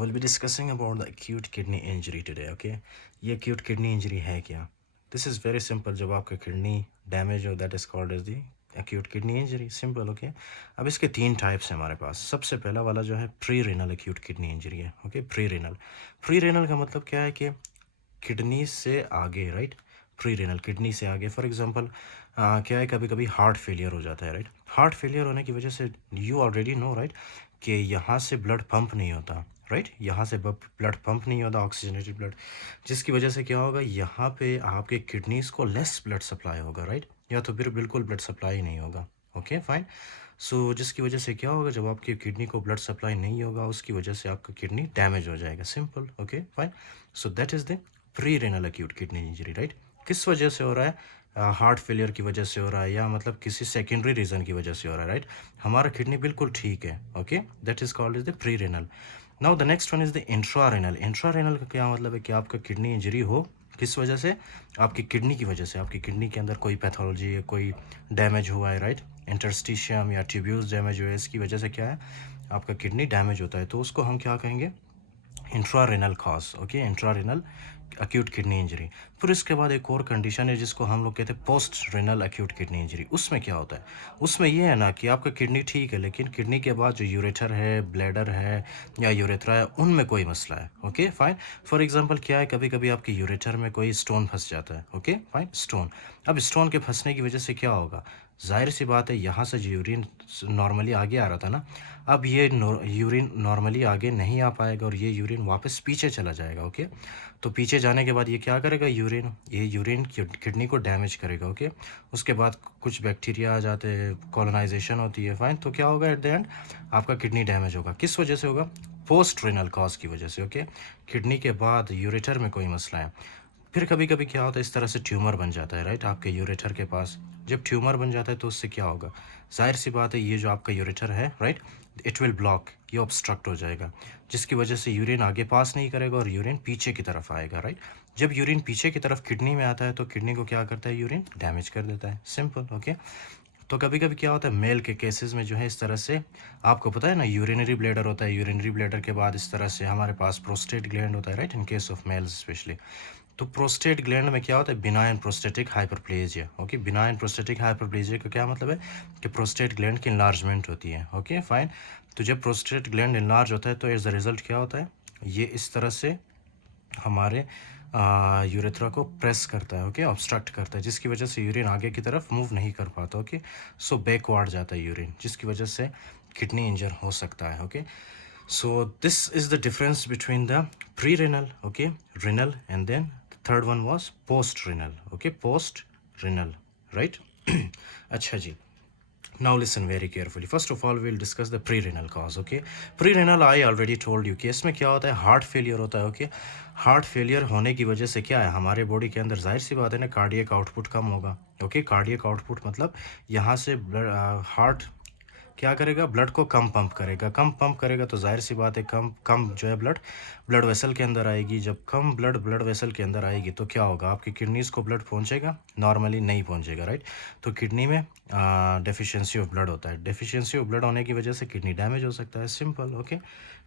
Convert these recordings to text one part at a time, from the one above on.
we'll be discussing about the acute kidney injury today, okay? ये acute kidney injury है क्या? This is very simple. जब आपका kidney damage हो, that is called as the acute kidney injury. Simple, okay? अब इसके तीन types हैं हमारे पास. सबसे पहला वाला जो है pre renal acute kidney injury है, okay? Pre renal. Pre renal का मतलब क्या है कि किडनी से आगे, राइट? प्री रेनल किडनी से आगे. फॉर एग्जांपल क्या है, कभी कभी हार्ट फेलियर हो जाता है, राइट? हार्ट फेलियर होने की वजह से यू ऑलरेडी नो, राइट, कि यहाँ से ब्लड पंप नहीं होता, राइट? यहाँ से ब्लड पंप नहीं होता, ऑक्सीजनेटेड ब्लड, जिसकी वजह से क्या होगा, यहाँ पे आपके किडनीज को लेस ब्लड सप्लाई होगा, राइट? या तो फिर बिल्कुल ब्लड सप्लाई नहीं होगा. Okay fine. सो जिसकी वजह से क्या होगा, जब आपकी किडनी को ब्लड सप्लाई नहीं होगा, उसकी वजह से आपका किडनी डैमेज हो जाएगा. Simple. Okay fine. So that is the pre renal acute kidney injury, right? किस वजह से हो रहा है? हार्ट फेलियर की वजह से हो रहा है, या मतलब किसी सेकेंडरी रीज़न की वजह से हो रहा है, राइट? हमारा किडनी बिल्कुल ठीक है. Okay, that is called is the pre renal. Now the next one is the intra renal. Intra renal का क्या मतलब है कि आपका किडनी इंजरी हो किस वजह से? आपकी किडनी की वजह से. आपकी किडनी के अंदर कोई पैथोलॉजी है, कोई डैमेज हुआ है, राइट? इंटरस्टिशियम या ट्यूब्यूल्स डैमेज हुए हैं, इसकी वजह से क्या है, आपका किडनी डैमेज होता है. तो उसको हम क्या कहेंगे? Intrarenal cause. Okay, intrarenal acute kidney injury. फिर इसके बाद एक और कंडीशन है जिसको हम लोग कहते हैं post renal acute kidney injury. उसमें क्या होता है? उसमें ये है ना कि आपका किडनी ठीक है, लेकिन किडनी के बाद जो यूरेटर है, ब्लैडर है या यूरेथ्रा है, उनमें कोई मसला है. Okay fine. फॉर एग्जांपल क्या है, कभी कभी आपकी यूरेटर में कोई स्टोन फंस जाता है. Okay fine, stone. अब स्टोन के फंसने की वजह से क्या होगा, जाहिर सी बात है, यहाँ से जो यूरिन नॉर्मली आगे आ रहा था ना, अब ये यूरिन नॉर्मली आगे नहीं आ पाएगा और ये यूरिन वापस पीछे चला जाएगा. ओके, तो पीछे जाने के बाद ये क्या करेगा, ये यूरिन किडनी को डैमेज करेगा. ओके, उसके बाद कुछ बैक्टीरिया आ जाते हैं, कॉलोनाइजेशन होती है. फाइन. तो क्या होगा एट द एंड, आपका किडनी डैमेज होगा. किस वजह से होगा? पोस्ट रेनल कॉज की वजह से. ओके, किडनी के बाद यूरेटर में कोई मसला है. फिर कभी कभी क्या होता है, इस तरह से ट्यूमर बन जाता है, राइट, आपके यूरेटर के पास. जब ट्यूमर बन जाता है तो उससे क्या होगा, जाहिर सी बात है, ये जो आपका यूरेटर है, राइट, इट विल ब्लॉक, ये ऑब्स्ट्रक्ट हो जाएगा, जिसकी वजह से यूरिन आगे पास नहीं करेगा और यूरिन पीछे की तरफ आएगा, राइट? जब यूरिन पीछे की तरफ किडनी में आता है तो किडनी को क्या करता है, यूरिन डैमेज कर देता है. सिंपल. ओके. तो कभी कभी क्या होता है, मेल के केसेस में जो है, इस तरह से आपको पता है ना, यूरिनरी ब्लैडर होता है, यूरिनरी ब्लैडर के बाद इस तरह से हमारे पास प्रोस्टेट ग्लैंड होता है, right, in case of males specially. तो प्रोस्टेट ग्लैंड में क्या होता है, benign prostatic hyperplasia. Okay, benign prostatic hyperplasia का क्या मतलब है कि प्रोस्टेट ग्लैंड की इनलार्जमेंट होती है. Okay fine. तो जब प्रोस्टेट ग्लैंड इनलार्ज होता है तो एज द रिजल्ट क्या होता है, ये इस तरह से हमारे यूरेथ्रा को प्रेस करता है. ओके, ऑब्स्ट्रक्ट करता है, जिसकी वजह से यूरिन आगे की तरफ मूव नहीं कर पाता. ओके, सो बैकवर्ड जाता है यूरिन, जिसकी वजह से किडनी इंजर हो सकता है. Okay, so this is the difference between the pre-renal, okay, renal, and then the third one was post-renal. Okay, post-renal, right? अच्छा जी. Now listen very carefully. First of all, we'll discuss the pre-renal cause. Okay, pre-renal I already told you कि इसमें क्या होता है, heart failure होता है. Okay, heart failure होने की वजह से क्या है, हमारे बॉडी के अंदर जाहिर सी बात है ना, कार्डियक आउटपुट कम होगा. ओके, कार्डियक आउटपुट मतलब यहाँ से हार्ट क्या करेगा, ब्लड को कम पंप करेगा. कम पंप करेगा तो जाहिर सी बात है, कम कम जो है ब्लड वेसल के अंदर आएगी. जब कम ब्लड वेसल के अंदर आएगी तो क्या होगा, आपकी किडनीज़ को ब्लड पहुंचेगा, नॉर्मली नहीं पहुंचेगा, राइट? तो किडनी में डेफिशिएंसी ऑफ ब्लड होता है. डेफिशिएंसी ऑफ ब्लड होने की वजह से किडनी डैमेज हो सकता है. Simple. Okay,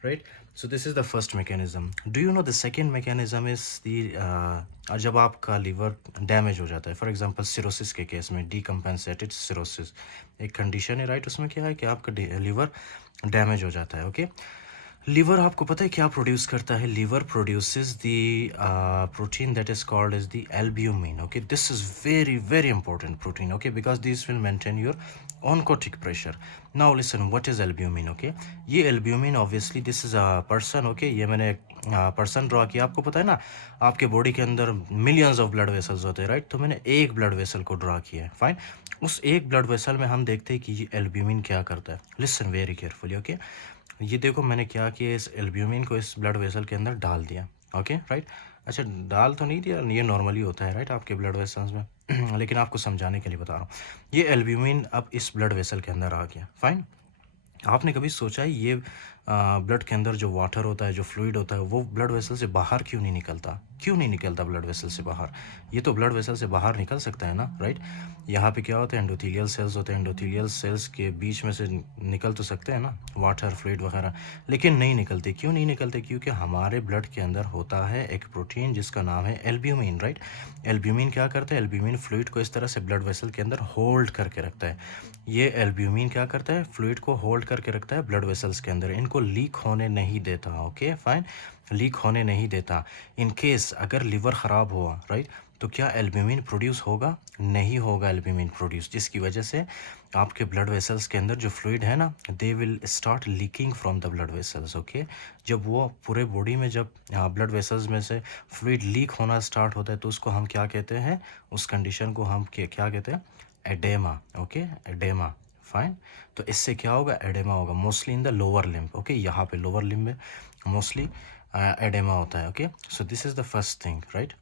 right. So this is the first mechanism. Do you know the second mechanism is the, जब आपका लीवर डैमेज हो जाता है, फॉर एग्जांपल सिरोसिस के केस में, डीकम्पेंसेटेड सिरोसिस एक कंडीशन है, राइट? उसमें क्या है कि आपका लीवर डैमेज हो जाता है. ओके, लीवर आपको पता है क्या प्रोड्यूस करता है? Liver produces the protein that is called as the albumin. Okay, this is very very important protein. Okay, because this will maintain your oncotic pressure. Now listen, what is albumin? Okay, ये albumin obviously this is a person. Okay, ये मैंने person draw किया. आपको पता है ना, आपके body के अंदर मिलियंस ऑफ ब्लड वेसल्स होते हैं, राइट? तो मैंने एक ब्लड वेसल को ड्रॉ किया है. फाइन. उस एक ब्लड वेसल में हम देखते हैं कि ये एल्ब्यूमिन क्या करता है. Listen very carefully. ओके, ये देखो मैंने क्या किया, इस एल्ब्यूमिन को इस ब्लड वेसल के अंदर डाल दिया. Okay, right. अच्छा, डाल तो नहीं दिया, ये नॉर्मली होता है, राइट, आपके ब्लड वेसल्स में लेकिन आपको समझाने के लिए बता रहा हूँ. ये एल्ब्यूमिन अब इस ब्लड वेसल के अंदर आ गया. फाइन. आपने कभी सोचा है ये ब्लड के अंदर जो वाटर होता है, जो फ्लूइड होता है, वो ब्लड वेसल से बाहर क्यों नहीं निकलता? क्यों नहीं निकलता ब्लड वेसल से बाहर? ये तो ब्लड वेसल से बाहर निकल सकता है ना, राइट? यहाँ पे क्या होता है, एंडोथेलियल सेल्स होते हैं, एंडोथेलियल सेल्स के बीच में से निकल तो सकते हैं ना वाटर फ्लूइड वगैरह, लेकिन नहीं निकलते। क्यों नहीं निकलते? क्योंकि हमारे ब्लड के अंदर होता है एक प्रोटीन जिसका नाम है एल्ब्यूमिन, राइट? एल्ब्यूमिन क्या करता है? एल्ब्यूमिन फ्लूइड को इस तरह से ब्लड वेसल के अंदर होल्ड करके रखता है। ये एल्ब्यूमिन क्या करता है? फ्लूइड को होल्ड करके रखता है ब्लड वेसल्स के अंदर, इनको लीक होने नहीं देता। ओके फाइन, लीक होने नहीं देता। इन केस अगर लिवर ख़राब हुआ, राइट, तो क्या एल्ब्यूमिन प्रोड्यूस होगा? नहीं होगा एल्ब्यूमिन प्रोड्यूस, जिसकी वजह से आपके ब्लड वेसल्स के अंदर जो फ्लूइड है ना, they will start leaking from the blood vessels. Okay, जब वो पूरे बॉडी में जब ब्लड वेसल्स में से फ्लूइड लीक होना स्टार्ट होता है तो उसको हम क्या कहते हैं? उस कंडीशन को हम क्या कहते हैं? एडेमा। Okay, oedema, fine. तो इससे क्या होगा? एडेमा होगा mostly in the lower limb. Okay, यहाँ पे लोअर लिम्ब में मोस्टली एडेमा होता है। Okay, so this is the first thing, right?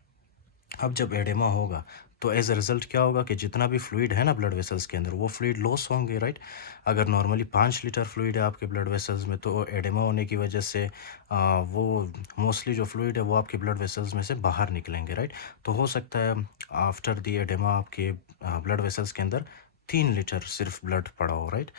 अब जब एडेमा होगा तो एज अ रिज़ल्ट क्या होगा कि जितना भी फ्लूइड है ना ब्लड वेसल्स के अंदर, वो फ्लूइड लॉस होंगे, राइट? अगर नॉर्मली 5 लीटर फ्लूइड है आपके ब्लड वेसल्स में, तो एडेमा होने की वजह से वो मोस्टली जो फ्लूइड है वो आपके ब्लड वेसल्स में से बाहर निकलेंगे, राइट? तो हो सकता है आफ्टर द एडेमा आपके ब्लड वेसल्स के अंदर 3 लीटर सिर्फ ब्लड पड़ा हो, राइट?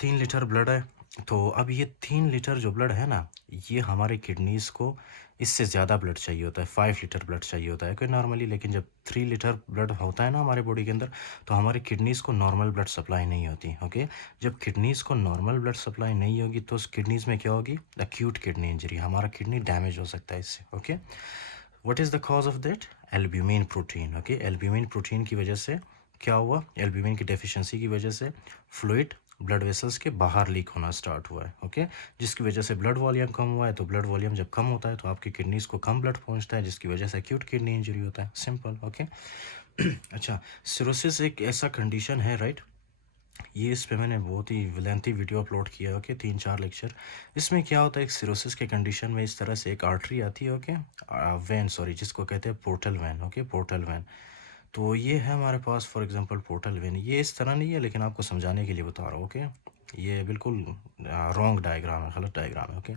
3 लीटर ब्लड है, तो अब ये 3 लीटर जो ब्लड है ना, ये हमारे किडनीज़ को इससे ज़्यादा ब्लड चाहिए होता है, 5 लीटर ब्लड चाहिए होता है कि नॉर्मली, लेकिन जब 3 लीटर ब्लड होता है ना हमारे बॉडी के अंदर, तो हमारे किडनीज़ को नॉर्मल ब्लड सप्लाई नहीं होती। ओके, जब किडनीज़ को नॉर्मल ब्लड सप्लाई नहीं होगी तो उस किडनीज़ में क्या होगी? एक्यूट किडनी इंजरी, हमारा किडनी डैमेज हो सकता है इससे। Okay, what is the cause of that? Albumin protein. Okay, albumin protein की वजह से क्या हुआ? एल्ब्यूमिन की डेफिशिएंसी की वजह से फ्लूइड ब्लड वेसल्स के बाहर लीक होना स्टार्ट हुआ है। ओके, जिसकी वजह से ब्लड वॉल्यूम कम हुआ है, तो ब्लड वॉल्यूम जब कम होता है तो आपकी किडनीज को कम ब्लड पहुंचता है, जिसकी वजह से एक्यूट किडनी इंजरी होता है। सिंपल। ओके अच्छा, सिरोसिस एक ऐसा कंडीशन है, राइट? ये इस पे मैंने बहुत ही लेंथी वीडियो अपलोड किया है। Okay, 3-4 lecture. इसमें क्या होता है, एक सिरोसिस के कंडीशन में इस तरह से एक आर्टरी आती है। ओके, वैन, सॉरी, जिसको कहते हैं portal vein. Okay, portal vein. तो ये है हमारे पास फॉर एग्जांपल पोर्टल वेन। ये इस तरह नहीं है, लेकिन आपको समझाने के लिए बता रहा हूँ। ओके, ये बिल्कुल रॉन्ग डायग्राम है, गलत डायग्राम है। ओके,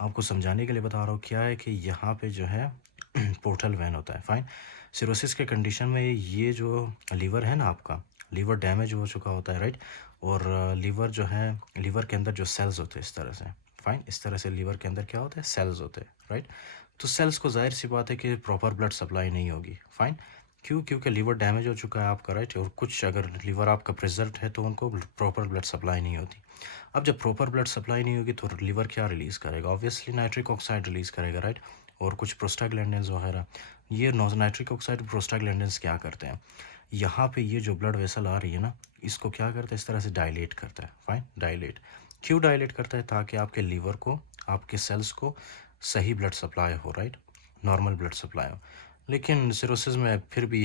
आपको समझाने के लिए बता रहा हूँ। क्या है कि यहाँ पे जो है पोर्टल वेन होता है, फाइन। सिरोसिस के कंडीशन में ये जो लीवर है ना आपका, लीवर डैमेज हो चुका होता है, राइट? और लीवर जो है, लीवर के अंदर जो सेल्स होते हैं इस तरह से, फाइन, इस तरह से लीवर के अंदर क्या होता है? सेल्स होते हैं, राइट? तो सेल्स को जाहिर सी बात है कि प्रॉपर ब्लड सप्लाई नहीं होगी, फाइन। क्यों? क्योंकि लीवर डैमेज हो चुका है आपका, राइट? और कुछ अगर लीवर आपका प्रिजर्व है तो उनको प्रॉपर ब्लड सप्लाई नहीं होती। अब जब प्रॉपर ब्लड सप्लाई नहीं होगी तो लीवर क्या रिलीज़ करेगा? ऑब्वियसली नाइट्रिक ऑक्साइड रिलीज़ करेगा, राइट? और कुछ प्रोस्टाग्लैंडिन्स वगैरह। ये नाइट्रिक ऑक्साइड, प्रोस्टाग्लैंडिन्स क्या करते हैं? यहाँ पे ये जो ब्लड वेसल आ रही है ना, इसको क्या करता है? इस तरह से डायलेट करता है, फाइन, डायलेट। क्यों डायलेट करता है? ताकि आपके लीवर को, आपके सेल्स को सही ब्लड सप्लाई हो, राइट? नॉर्मल ब्लड सप्लाई हो। लेकिन सिरोसिस में फिर भी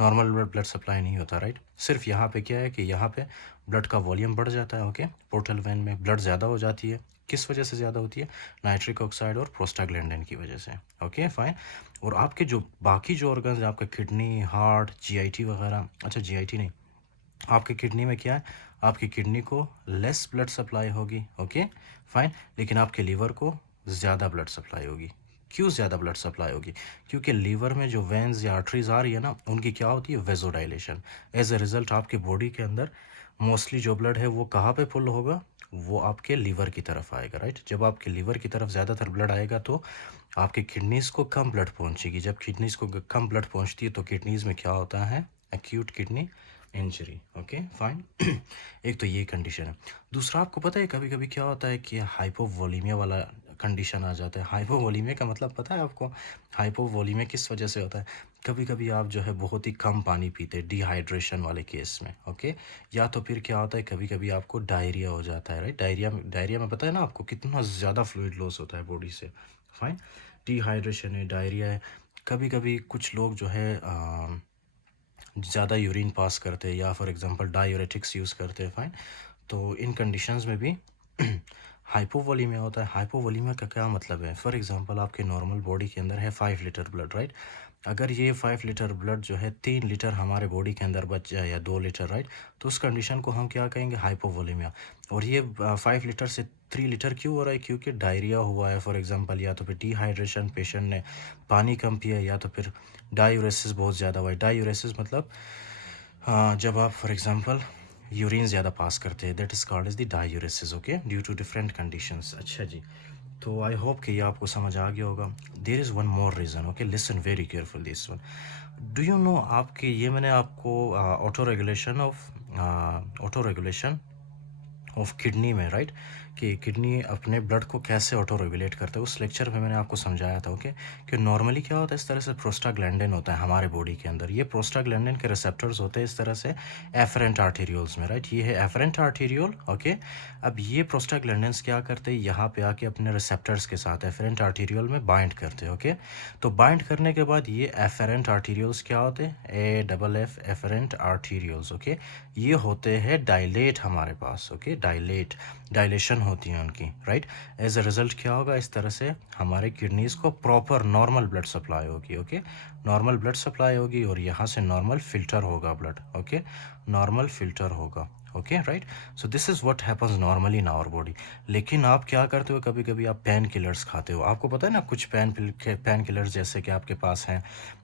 नॉर्मल ब्लड सप्लाई नहीं होता, राइट? सिर्फ यहाँ पे क्या है कि यहाँ पे ब्लड का वॉल्यूम बढ़ जाता है। ओके, पोर्टल वेन में ब्लड ज़्यादा हो जाती है। किस वजह से ज़्यादा होती है? नाइट्रिक ऑक्साइड और प्रोस्टाग्लैंडिन की वजह से। Okay fine. और आपके जो बाकी जो ऑर्गन्स हैं, आपका किडनी, हार्ट, जीआईटी वगैरह, अच्छा जीआईटी नहीं, आपकी किडनी में क्या है? आपकी किडनी को लेस ब्लड सप्लाई होगी। ओके फाइन, लेकिन आपके लीवर को ज़्यादा ब्लड सप्लाई होगी। क्यों ज़्यादा ब्लड सप्लाई होगी? क्योंकि लीवर में जो वेंस या आर्टरीज आ रही है ना, उनकी क्या होती है? वेजोडाइलेशन। एज अ रिज़ल्ट आपके बॉडी के अंदर मोस्टली जो ब्लड है वो कहाँ पे पुल होगा? वो आपके लीवर की तरफ आएगा, राइट? जब आपके लीवर की तरफ ज़्यादातर ब्लड आएगा तो आपके किडनीज़ को कम ब्लड पहुँचेगी। जब किडनीज़ को कम ब्लड पहुँचती है तो किडनीज़ में क्या होता है? Acute kidney injury. Okay fine. एक तो ये कंडीशन है। दूसरा, आपको पता है कभी कभी क्या होता है कि हाइपोवोलीमिया वाला कंडीशन आ जाता है। हाइपोवोलीमिया का मतलब पता है आपको? हाइपोवोलीमिया किस वजह से होता है? कभी कभी आप जो है बहुत ही कम पानी पीते हैं, डिहाइड्रेशन वाले केस में। ओके, या तो फिर क्या होता है, कभी कभी आपको डायरिया हो जाता है, राइट? डायरिया, डायरिया में पता है ना आपको कितना ज़्यादा फ्लूइड लॉस होता है बॉडी से, फाइन। डिहाइड्रेशन है, डायरिया है। कभी कभी कुछ लोग जो है ज़्यादा यूरिन पास करते हैं, या फॉर एग्जांपल डायूरेटिक्स यूज़ करते हैं, फाइन। तो इन कंडीशंस में भी हाइपोवोलीमिया होता है। हाइपोवोलीमिया का क्या मतलब है? फॉर एग्जांपल आपके नॉर्मल बॉडी के अंदर है 5 लीटर ब्लड, राइट? अगर ये 5 लीटर ब्लड जो है 3 लीटर हमारे बॉडी के अंदर बच जाए या 2 लीटर, राइट? तो उस कंडीशन को हम क्या कहेंगे? हाइपोवोलीमिया। और ये 5 लीटर से 3 लीटर क्यों हो रहा है? क्योंकि डायरिया हुआ है फॉर एग्जांपल, या तो फिर डिहाइड्रेशन, पेशेंट ने पानी कम पिया, या तो फिर डायूरेसिस बहुत ज़्यादा हुआ है। डायूरेसिस मतलब जब आप फॉर एग्जांपल यूरिन ज़्यादा पास करते हैं, that is called as the diuresis, okay, due to different conditions. अच्छा जी, तो आई होप कि ये आपको समझ आ गया होगा। There is one more reason, okay, listen very careful this one. Do you know, आपके ये मैंने आपको ऑटो रेगुलेशन ऑफ किडनी में, राइट, कि किडनी अपने ब्लड को कैसे ऑटो रेगुलेट करता है, उस लेक्चर में मैंने आपको समझाया था, ओके, कि नॉर्मली क्या होता है, इस तरह से प्रोस्टाग्लैंडिन होता है हमारे बॉडी के अंदर। ये प्रोस्टाग्लैंडिन के रिसेप्टर्स होते हैं इस तरह से एफरेंट आर्टेरियोल्स में, राइट? ये है एफरेंट आर्टेरियोल, ओके। अब ये प्रोस्टाग्लैंडिन्स क्या करते हैं, यहाँ पे आके अपने रिसेप्टर्स के साथ एफरेंट आर्टेरियोल में बाइंड करते हैं, ओके। तो बाइंड करने के बाद ये एफरेंट आर्टेरियोल्स क्या होते हैं? F afferent arterioles, okay. ये होते हैं डायलेट हमारे पास, ओके, डायलेशन होती है उनकी, राइट? एज अ रिजल्ट क्या होगा, इस तरह से हमारे किडनीज को प्रॉपर नॉर्मल ब्लड सप्लाई होगी, ओके, नॉर्मल ब्लड सप्लाई होगी, और यहाँ से नॉर्मल फिल्टर होगा ब्लड, ओके, नॉर्मल फिल्टर होगा, okay, right? So this is what happens normally in our body. लेकिन आप क्या करते हो, कभी कभी आप पेन किलर्स खाते हो। आपको पता है ना, कुछ पेन किलर्स जैसे कि आपके पास हैं,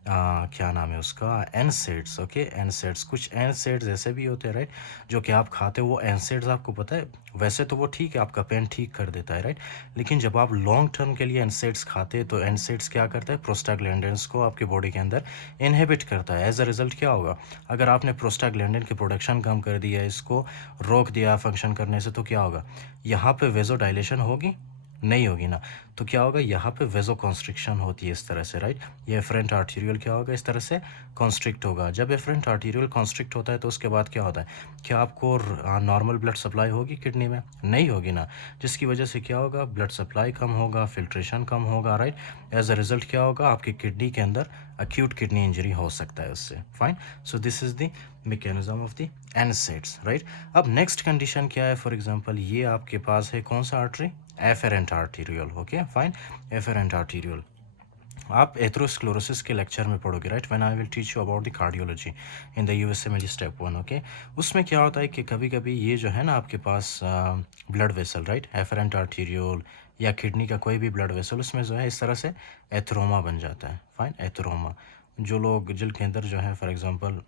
क्या नाम है उसका, एनसेड्स, ओके, एनसेड्स। कुछ एनसेड्स ऐसे भी होते हैं, राइट, जो कि आप खाते हो। वो एनसेड्स आपको पता है, वैसे तो वो ठीक है, आपका पेन ठीक कर देता है, राइट? लेकिन जब आप लॉन्ग टर्म के लिए एनसेड्स खाते हैं, तो एनसेड्स क्या करता है, प्रोस्टाग्लैंडिन्स को आपके बॉडी के अंदर इनहिबिट करता है। एज अ रिजल्ट क्या होगा, अगर आपने प्रोस्टाग्लैंडिन की प्रोडक्शन कम कर दी है, इसको रोक दिया फंक्शन करने से, तो क्या होगा, यहाँ पे वेजोडाइलेशन होगी? नहीं होगी ना। तो क्या होगा, यहाँ पे वेजो कॉन्स्ट्रिक्शन होती है इस तरह से, राइट? ये एफरेंट आर्टीरियल क्या होगा, इस तरह से कॉन्स्ट्रिक्ट होगा। जब एफरेंट आर्टीरियल कॉन्स्ट्रिक्ट होता है, तो उसके बाद क्या होता है, क्या आपको नॉर्मल ब्लड सप्लाई होगी किडनी में? नहीं होगी ना। जिसकी वजह से क्या होगा, ब्लड सप्लाई कम होगा, फिल्ट्रेशन कम होगा, राइट? एज अ रिजल्ट क्या होगा, आपकी किडनी के अंदर अक्यूट किडनी इंजरी हो सकता है उससे। Fine, so this is the mechanism of the NSAIDs, right? अब नेक्स्ट कंडीशन क्या है, फॉर एग्जांपल ये आपके पास है कौन सा artery, afferent arterial, okay, fine, afferent arterial. आप एथरोस्क्लेरोसिस के लेक्चर में पढ़ोगे, right, when I will teach you about the cardiology in the USMLE step 1, okay. उसमें क्या होता है कि कभी कभी ये जो है ना आपके पास blood vessel, right, afferent arterial या किडनी का कोई भी ब्लड वेसल, उसमें जो है इस तरह से एथरोमा बन जाता है। फाइन, एथरोमा, जो लोग जिनके अंदर जो है फॉर एग्जांपल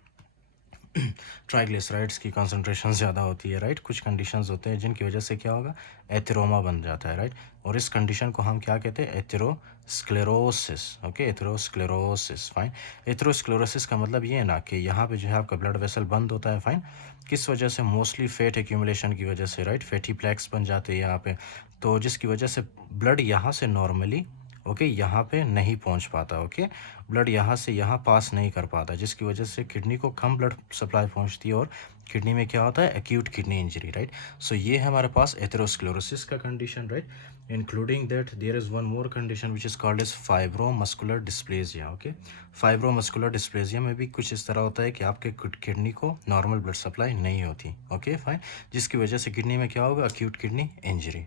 ट्राइग्लिसराइड्स की कंसंट्रेशन ज़्यादा होती है, राइट, कुछ कंडीशंस होते हैं जिनकी वजह से क्या होगा, एथेरोमा बन जाता है, राइट? और इस कंडीशन को हम क्या कहते हैं, atherosclerosis, okay, atherosclerosis. Fine, atherosclerosis का मतलब ये है ना कि यहाँ पे जो है आपका ब्लड वेसल बंद होता है। फाइन, किस वजह से, मोस्टली फैट एक्यूमुलेशन की वजह से, राइट, फैटी प्लैक्स बन जाते हैं यहाँ पे, तो जिसकी वजह से ब्लड यहाँ से नॉर्मली, ओके, यहाँ पे नहीं पहुँच पाता, ओके, ब्लड यहाँ से यहाँ पास नहीं कर पाता, जिसकी वजह से किडनी को कम ब्लड सप्लाई पहुँचती है, और किडनी में क्या होता है, acute kidney injury, right? So ये है हमारे पास एथेरोस्क्लेरोसिस का condition, right? Including that there is one more condition which is called as fibromuscular dysplasia, okay. Fibromuscular dysplasia में भी कुछ इस तरह होता है कि आपके किडनी को नॉर्मल ब्लड सप्लाई नहीं होती, ओके, फाइन, जिसकी वजह से किडनी में क्या होगा, एक्यूट किडनी इंजरी।